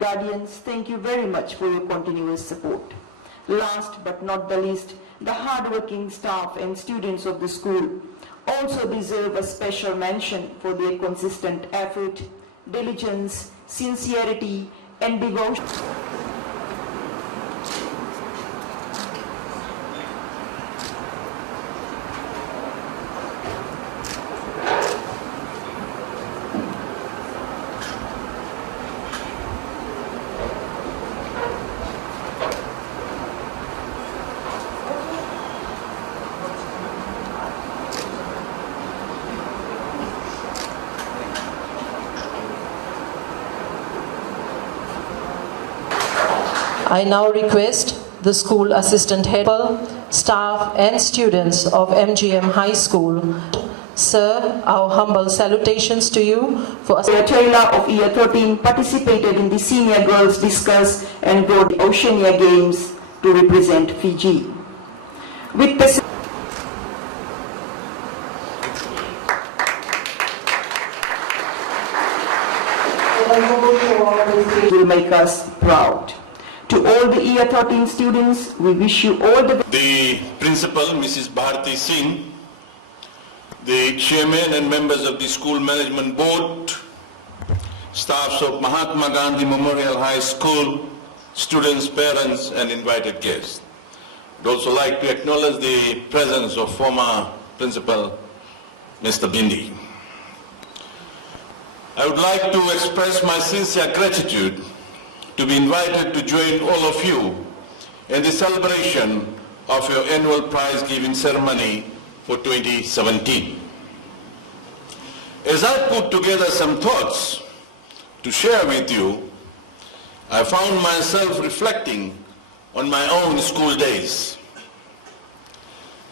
Guardians, thank you very much for your continuous support. Last but not the least, the hard-working staff and students of the school also deserve a special mention for their consistent effort, diligence, sincerity, and devotion. I now request the school assistant head, staff and students of MGM High School. Sir, our humble salutations to you for Taylor of Year 13 participated in the Senior Girls Discus and Road Oceania Games to represent Fiji. With the will make us proud. To all the Year 13 students, we wish you all the best. The principal, Mrs. Bharti Singh, the chairman and members of the school management board, staffs of Mahatma Gandhi Memorial High School, students, parents, and invited guests. I'd also like to acknowledge the presence of former principal, Mr. Bindi. I would like to express my sincere gratitude to be invited to join all of you in the celebration of your annual prize giving ceremony for 2017. As I put together some thoughts to share with you, I found myself reflecting on my own school days.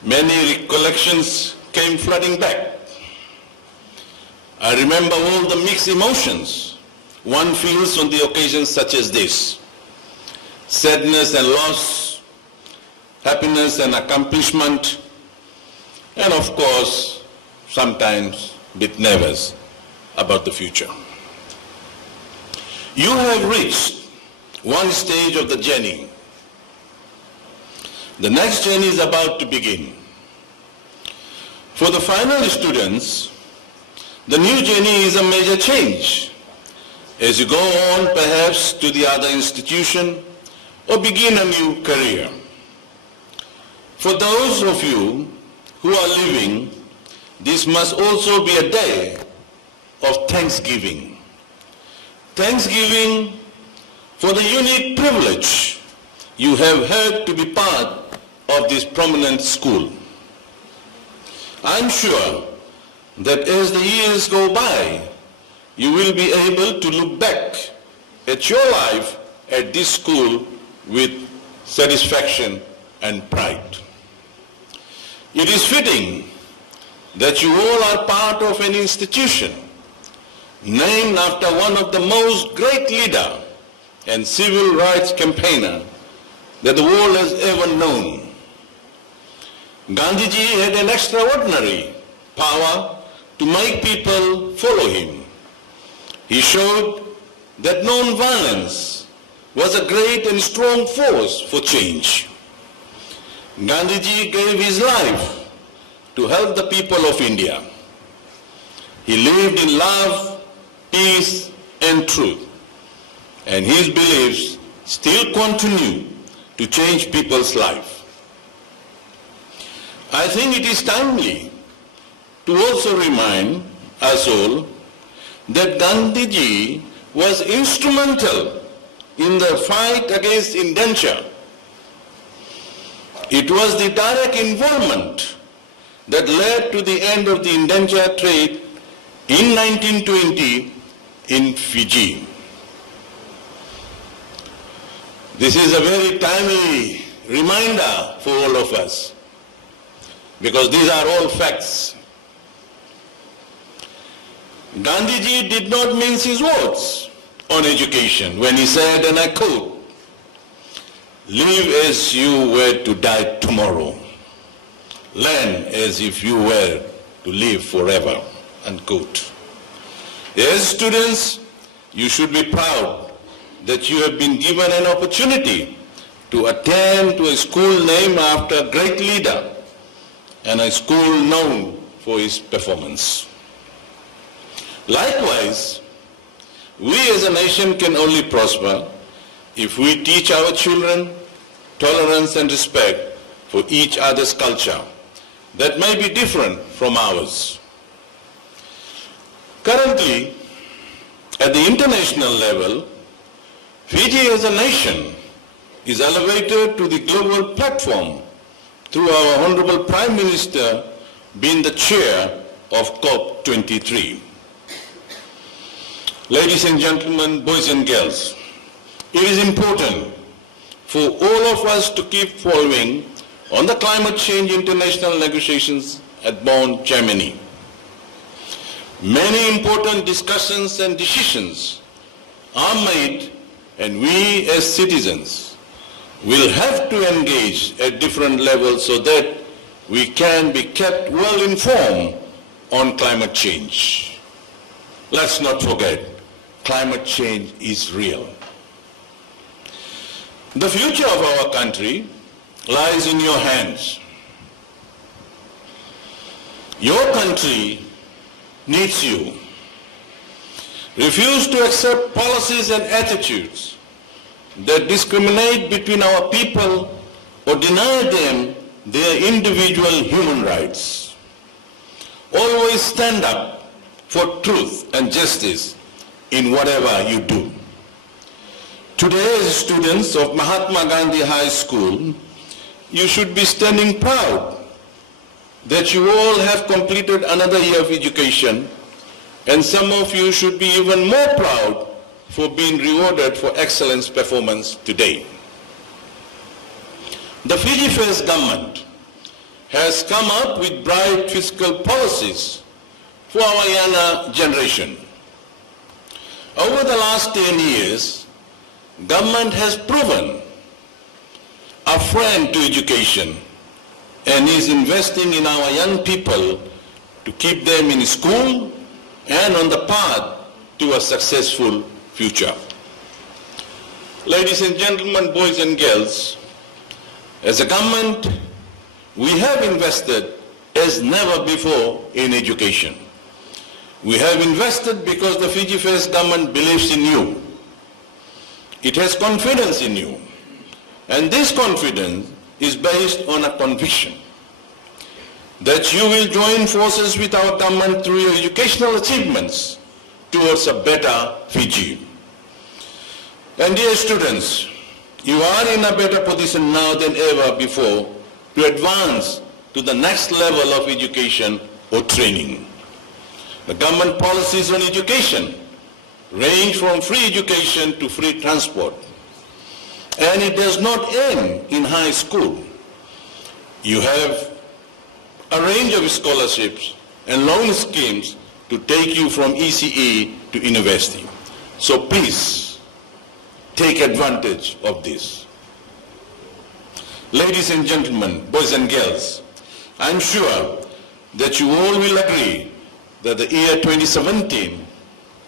Many recollections came flooding back. I remember all the mixed emotions one feels on the occasions such as this: sadness and loss, happiness and accomplishment, and of course, sometimes a bit nervous about the future. You have reached one stage of the journey. The next journey is about to begin. For the final students, the new journey is a major change. As you go on perhaps to the other institution or begin a new career. For those of you who are leaving, this must also be a day of thanksgiving. Thanksgiving for the unique privilege you have had to be part of this prominent school. I'm sure that as the years go by, you will be able to look back at your life at this school with satisfaction and pride. It is fitting that you all are part of an institution named after one of the most great leader and civil rights campaigner that the world has ever known. Gandhiji had an extraordinary power to make people follow him. He showed that non-violence was a great and strong force for change. Gandhiji gave his life to help the people of India. He lived in love, peace, and truth, and his beliefs still continue to change people's life. I think it is timely to also remind us all that Gandhiji was instrumental in the fight against indenture. It was the direct involvement that led to the end of the indenture trade in 1920 in Fiji. This is a very timely reminder for all of us, because these are all facts. Gandhiji did not mince his words on education when he said, and I quote, "Live as you were to die tomorrow. Learn as if you were to live forever," unquote. As students, you should be proud that you have been given an opportunity to attend to a school named after a great leader and a school known for its performance. Likewise, we as a nation can only prosper if we teach our children tolerance and respect for each other's culture that may be different from ours. Currently, at the international level, Fiji as a nation is elevated to the global platform through our Honorable Prime Minister being the chair of COP23. Ladies and gentlemen, boys and girls, it is important for all of us to keep following on the climate change international negotiations at Bonn, Germany. Many important discussions and decisions are made, and we as citizens will have to engage at different levels so that we can be kept well informed on climate change. Let's not forget, climate change is real. The future of our country lies in your hands. Your country needs you. Refuse to accept policies and attitudes that discriminate between our people or deny them their individual human rights. Always stand up for truth and justice in whatever you do. Today, as students of Mahatma Gandhi High School, you should be standing proud that you all have completed another year of education, and some of you should be even more proud for being rewarded for excellence performance today. The Fiji First government has come up with bright fiscal policies for our younger generation. Over the last 10 years, government has proven a friend to education and is investing in our young people to keep them in school and on the path to a successful future. Ladies and gentlemen, boys and girls, as a government, we have invested as never before in education. We have invested because the Fiji First government believes in you. It has confidence in you. And this confidence is based on a conviction that you will join forces with our government through your educational achievements towards a better Fiji. And dear students, you are in a better position now than ever before to advance to the next level of education or training. The government policies on education range from free education to free transport. And it does not end in high school. You have a range of scholarships and loan schemes to take you from ECE to university. So please, take advantage of this. Ladies and gentlemen, boys and girls, I'm sure that you all will agree that the year 2017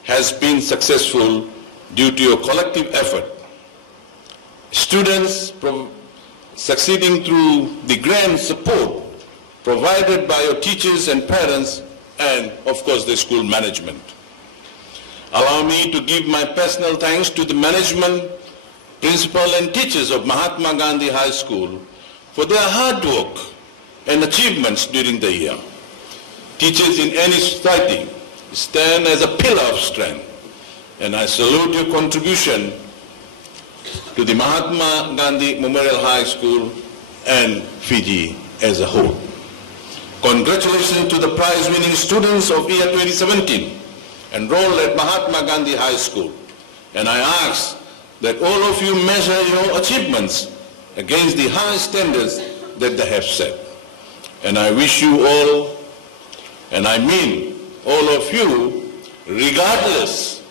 has been successful due to your collective effort. Students succeeding through the grand support provided by your teachers and parents and, of course, the school management. Allow me to give my personal thanks to the management, principal and teachers of Mahatma Gandhi High School for their hard work and achievements during the year. Teachers in any society stand as a pillar of strength, and I salute your contribution to the Mahatma Gandhi Memorial High School and Fiji as a whole. Congratulations to the prize-winning students of year 2017 enrolled at Mahatma Gandhi High School. And I ask that all of you measure your achievements against the high standards that they have set. And I wish you all, and I mean all of you, regardless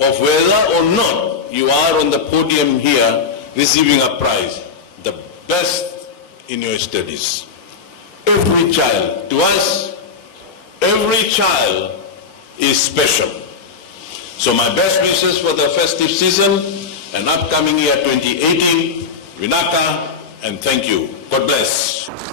of whether or not you are on the podium here receiving a prize, the best in your studies. Every child, to us, every child is special. So my best wishes for the festive season and upcoming year 2018. Vinaka, and thank you. God bless.